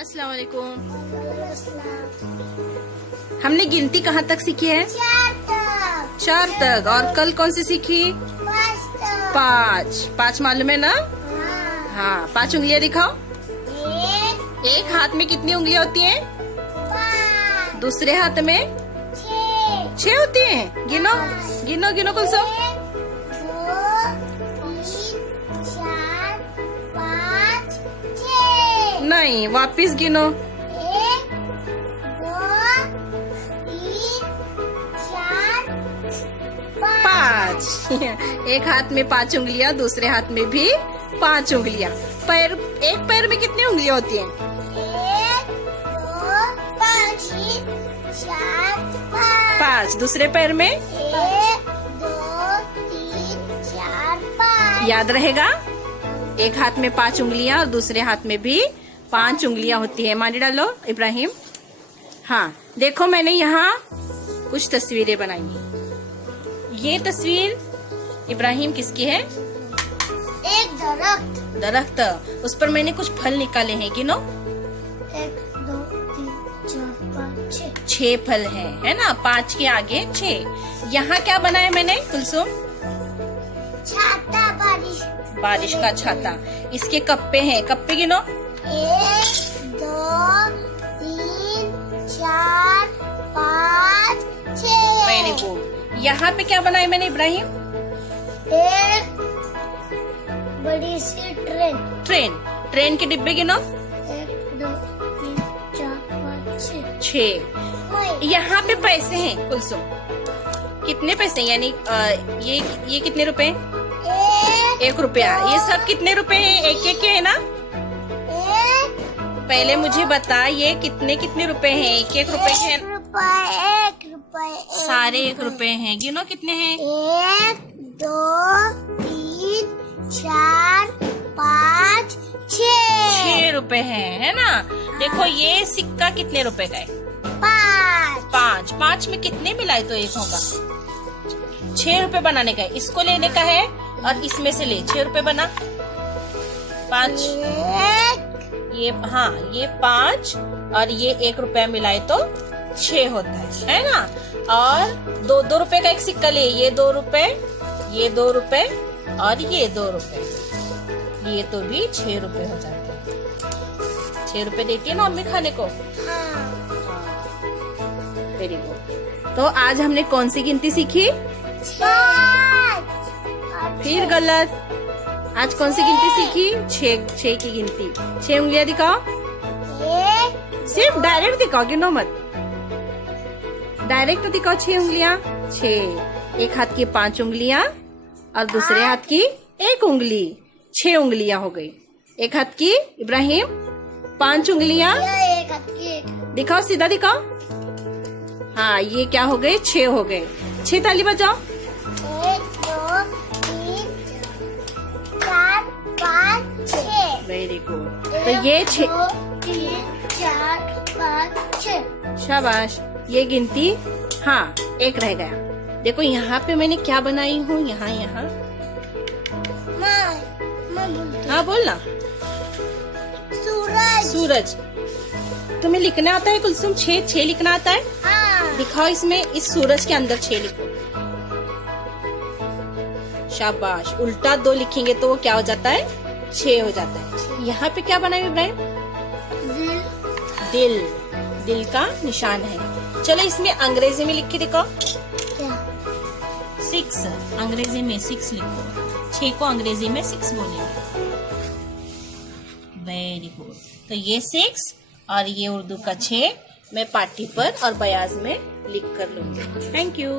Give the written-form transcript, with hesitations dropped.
अस्सलाम वालेकुम। हमने गिनती कहाँ तक सीखी है? 4 तक। और कल कौन सी सीखी? 5 मालूम है ना? हाँ 5 उंगलियां दिखाओ। एक हाथ में कितनी उंगलियां होती हैं? 5। दूसरे हाथ में 6 होती हैं। गिनो गिनो गिनो कुलसुम। 1 2 3 4 5 6। नहीं, वापिस गिनो। 1 2 3 4 5। 5 एक हाथ में 5 उंगलियां, दूसरे हाथ में भी 5 उंगलियां। एक पैर में कितनी उंगलियां होती हैं? 1 2 5 4 5 दूसरे पैर में 1 2 3 4 5। याद रहेगा? एक हाथ में 5 उंगलियां और दूसरे हाथ में भी 5 उंगलियां होती है। मानी डालो इब्राहिम। हाँ देखो, मैंने यहाँ कुछ तस्वीरें बनाई हैं। ये तस्वीर इब्राहिम किसकी है? एक दरख्त। उस पर मैंने कुछ फल निकाले हैं। गिनो। 1 2 3 4 5 6। 6 फल है ना? 5 के आगे 6। यहाँ क्या बनाया मैंने कुलसुम? छाता। बारिश का छाता। इसके कप्पे हैं। कप्पे गिनो। 1 2 3 4 5 6। Very good. यहाँ पे क्या बनाया मैंने इब्राहिम? एक बड़ी सी ट्रेन के डिब्बे गिनो। 1 2 3 4 5 6। 6। यहाँ पे पैसे हैं कुलसुम। कितने पैसे? यानी ये कितने रुपए? 1 रुपया। ये सब कितने रुपए हैं? एक के है ना? पहले मुझे बता, ये कितने रुपए हैं? एक रुपए के हैं? 1 रुपए। सारे 1 रुपए हैं। गिनो कितने हैं? 1 2 3 4 5 6। 6 रुपए है ना? देखो ये सिक्का कितने रुपए का है? 5। 5 में कितने मिलाए तो 1 होगा? 6 रुपए बनाने का है। इसको लेने का है और इसमें से ले। 6 रुपए बना। 5 ये, हाँ ये 5 और ये 1 रुपया मिलाए तो 6 होता है ना? और 2 रुपए का एक सिक्का ले। ये 2 रुपए, ये 2 रुपए और ये 2 रुपए। ये तो भी 6 रुपए हो जाते हैं। 6 रुपए देती है ना मम्मी खाने को। Very good. तो आज हमने कौन सी गिनती सीखी? 5। फिर गलत। आज कौन सी गिनती सीखी? 6 की गिनती। 6 उंगलियां दिखाओ। 1 सिर्फ डायरेक्ट दिखाओ, गिनो मत। डायरेक्ट दिखाओ। 6 उंगलियां। 6। एक हाथ की 5 उंगलियां और दूसरे हाथ की 1 उंगली। 6 उंगलियां हो गई। एक हाथ की इब्राहिम 5 उंगलियां। एक हाथ की दिखाओ, सीधा दिखाओ। हाँ ये क्या हो गए? 6 हो गए। 6 ताली बजाओ। 1 2 3 4 5 6। Very good. तो ये 6। 2 3 4 5 6। शाबाश। ये गिनती, हाँ 1 रह गया। देखो यहाँ पे मैंने क्या बनाई हूँ। यहाँ हाँ बोलना। सूरज। तुम्हें लिखना आता है कुलसुम? 6 लिखना आता है? हाँ। दिखाओ इसमें, इस सूरज के अंदर 6 लिखो। शाबाश। उल्टा 2 लिखेंगे तो वो क्या हो जाता है? 6 हो जाता है। यहाँ पे क्या बनाए इब्राहिम? दिल का निशान है। चलो इसमें अंग्रेजी में लिख के दिखाओ। क्या? 6 अंग्रेजी में 6 लिखो। 6 को अंग्रेजी में 6 बोलेंगे। Very good. तो ये 6 और ये उर्दू का 6 मैं पाटी पर और बयाज में लिख कर लूंगी। Thank you.